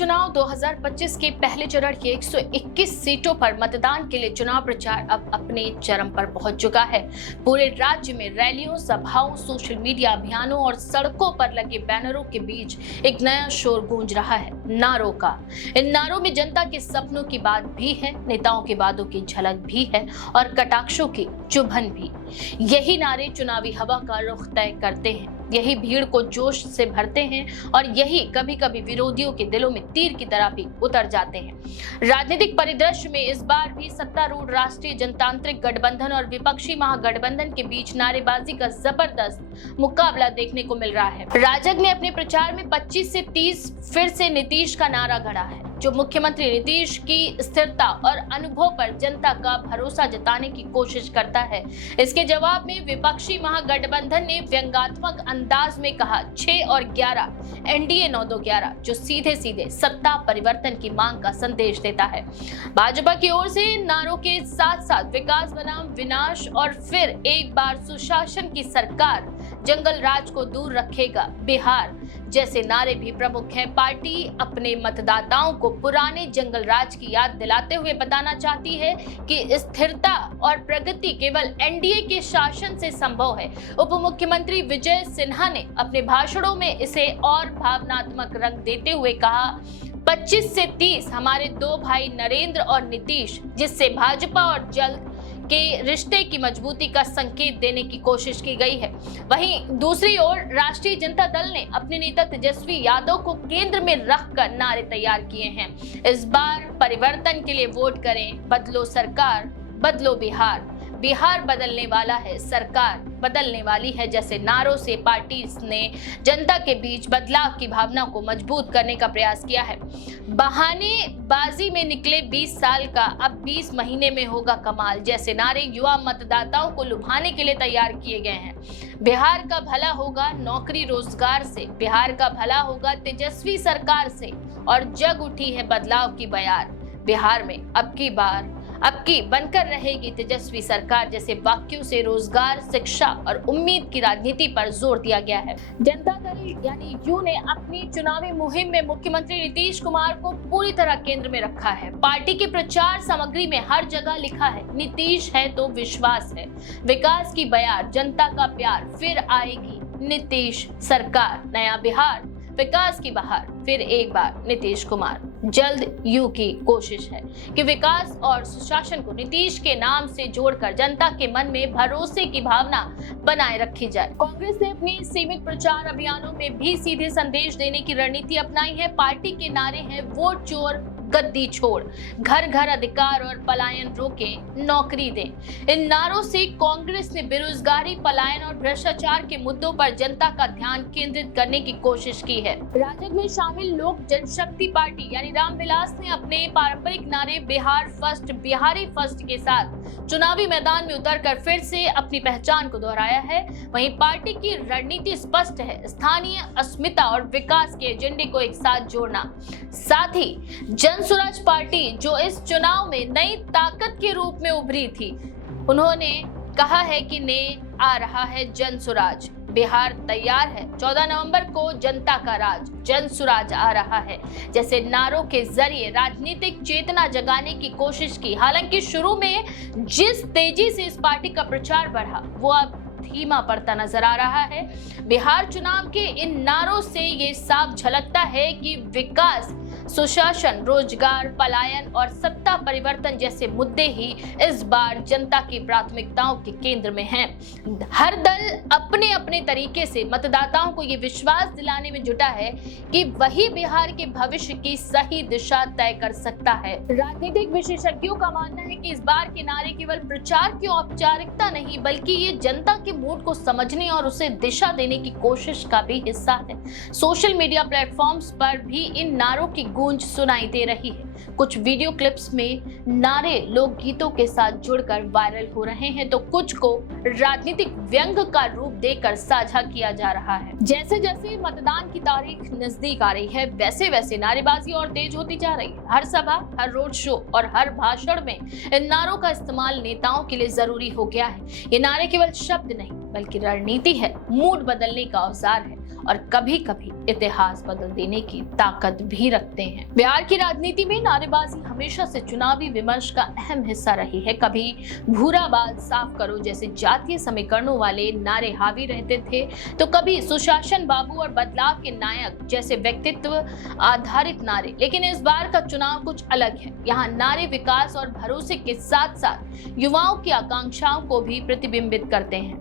उपचुनाव 2025 के पहले चरण की 121 सीटों पर मतदान के लिए चुनाव प्रचार अब अपने चरम पर पहुंच चुका है। पूरे राज्य में रैलियों, सभाओं, सोशल मीडिया अभियानों और सड़कों पर लगे बैनरों के बीच एक नया शोर गूंज रहा है, नारों का। इन नारों में जनता के सपनों की बात भी है, नेताओं के वादों की झलक भी है और कटाक्षों की चुभन भी। यही नारे चुनावी हवा का रुख तय करते हैं, यही भीड़ को जोश से भरते हैं और यही कभी कभी विरोधियों के दिलों में तीर की तरह भी उतर जाते हैं। राजनीतिक परिदृश्य में इस बार भी सत्तारूढ़ राष्ट्रीय जनतांत्रिक गठबंधन और विपक्षी महागठबंधन के बीच नारेबाजी का जबरदस्त मुकाबला देखने को मिल रहा है। राजग ने अपने प्रचार में 25 से 30 फिर से नीतीश का नारा गढ़ा है, जो मुख्यमंत्री नीतीश की स्थिरता और अनुभव पर जनता का भरोसा जताने की कोशिश करता है। इसके जवाब में विपक्षी महागठबंधन ने व्यंग्यात्मक अंदाज में कहा 6 और 11 एनडीए 9-2-11, जो सीधे सीधे सत्ता परिवर्तन की मांग का संदेश देता है। भाजपा की ओर से नारों के साथ साथ विकास बनाम विनाश और फिर एक बार सुशासन की सरकार, जंगल राज को दूर रखेगा बिहार जैसे नारे भी प्रमुख हैं। पार्टी अपने मतदाताओं को पुराने जंगल राज की याद दिलाते हुए बताना चाहती है कि स्थिरता और प्रगति केवल एनडीए के शासन से संभव है। उप मुख्यमंत्री विजय सिन्हा ने अपने भाषणों में इसे और भावनात्मक रंग देते हुए कहा, 25 से 30 हमारे दो भाई नरेंद्र और नीतीश, जिससे भाजपा और जल्द के रिश्ते की मजबूती का संकेत देने की कोशिश की गई है। वहीं दूसरी ओर राष्ट्रीय जनता दल ने अपने नेता तेजस्वी यादव को केंद्र में रखकर नारे तैयार किए हैं। इस बार परिवर्तन के लिए वोट करें, बदलो सरकार, बदलो बिहार, बिहार बदलने वाला है, सरकार बदलने वाली है जैसे नारों से पार्टी ने जनता के बीच बदलाव की भावना को मजबूत करने का प्रयास किया है। बहानेबाजी में निकले 20 साल का अब 20 महीने में होगा कमाल जैसे नारे युवा मतदाताओं को लुभाने के लिए तैयार किए गए हैं। बिहार का भला होगा नौकरी रोजगार से, बिहार का भला होगा तेजस्वी सरकार से और जग उठी है बदलाव की बयार। बिहार में अब की बनकर रहेगी तेजस्वी सरकार जैसे वाक्यों से रोजगार, शिक्षा और उम्मीद की राजनीति पर जोर दिया गया है। जनता दल यानी यू ने अपनी चुनावी मुहिम में मुख्यमंत्री नीतीश कुमार को पूरी तरह केंद्र में रखा है। पार्टी की प्रचार सामग्री में हर जगह लिखा है, नीतीश है तो विश्वास है, विकास की बयार, जनता का प्यार, फिर आएगी नीतीश सरकार, नया बिहार, विकास की बहार, फिर एक बार नीतीश कुमार। जल्द यू की कोशिश है कि विकास और सुशासन को नीतीश के नाम से जोड़कर जनता के मन में भरोसे की भावना बनाए रखी जाए। कांग्रेस ने अपनी सीमित प्रचार अभियानों में भी सीधे संदेश देने की रणनीति अपनाई है। पार्टी के नारे हैं वोट चोर गद्दी छोड़, घर घर अधिकार और पलायन रोके, नौकरी दें। इन नारों से कांग्रेस ने बेरोजगारी, पलायन और भ्रष्टाचार के मुद्दों पर जनता का ध्यान केंद्रित करने की कोशिश की है। राजग में शामिल लोक जनशक्ति पार्टी यानी रामविलास ने अपने पारंपरिक नारे बिहार फर्स्ट, बिहारी फर्स्ट के साथ चुनावी मैदान में उतरकर फिर से अपनी पहचान को दोहराया है। वहीं पार्टी की रणनीति स्पष्ट है, स्थानीय अस्मिता और विकास के एजेंडे को एक साथ जोड़ना। साथ ही जनसुराज पार्टी जो इस चुनाव में नई ताकत के रूप में उभरी थी, उन्होंने कहा है कि ने आ रहा है जनसुराज, बिहार तैयार है, 14 नवंबर को जनता का राज, जनसुराज आ रहा है जैसे नारों के जरिए राजनीतिक चेतना जगाने की कोशिश की। हालांकि शुरू में जिस तेजी से इस पार्टी का प्रचार बढ़ा वो अब धीमा पड़ता नजर आ रहा है। बिहार चुनाव के इन नारों से ये साफ झलकता है कि विकास, सुशासन, रोजगार, पलायन और सत्ता परिवर्तन जैसे मुद्दे ही इस बार जनता की प्राथमिकताओं के केंद्र में हैं। हर दल अपने अपने तरीके से मतदाताओं को ये विश्वास दिलाने में जुटा है कि वही बिहार के भविष्य की सही दिशा तय कर सकता है। राजनीतिक विशेषज्ञों का मानना है कि इस बार के नारे केवल प्रचार की औपचारिकता नहीं बल्कि ये जनता के मूड को समझने और उसे दिशा देने की कोशिश का भी हिस्सा है। सोशल मीडिया प्लेटफॉर्म्स पर भी इन नारों की गूंज सुनाई दे रही है। कुछ वीडियो क्लिप्स में नारे लोकगीतों के साथ जुड़कर वायरल हो रहे हैं तो कुछ को राजनीतिक व्यंग का रूप देकर साझा किया जा रहा है। जैसे जैसे मतदान की तारीख नजदीक आ रही है वैसे वैसे नारेबाजी और तेज होती जा रही है। हर सभा, हर रोड शो और हर भाषण में इन नारों का इस्तेमाल नेताओं के लिए जरूरी हो गया है। ये नारे केवल शब्द नहीं बल्कि रणनीति है, मूड बदलने का औजार है और कभी कभी इतिहास बदल देने की ताकत भी रखते हैं। बिहार की राजनीति में नारेबाजी हमेशा से चुनावी विमर्श का अहम हिस्सा रही है। कभी भूरा बाल साफ करो जैसे जातीय समीकरणों वाले नारे हावी रहते थे, तो कभी सुशासन बाबू और बदलाव के नायक जैसे व्यक्तित्व आधारित नारे। लेकिन इस बार का चुनाव कुछ अलग है। यहाँ नारे विकास और भरोसे के साथ साथ युवाओं की आकांक्षाओं को भी प्रतिबिंबित करते हैं।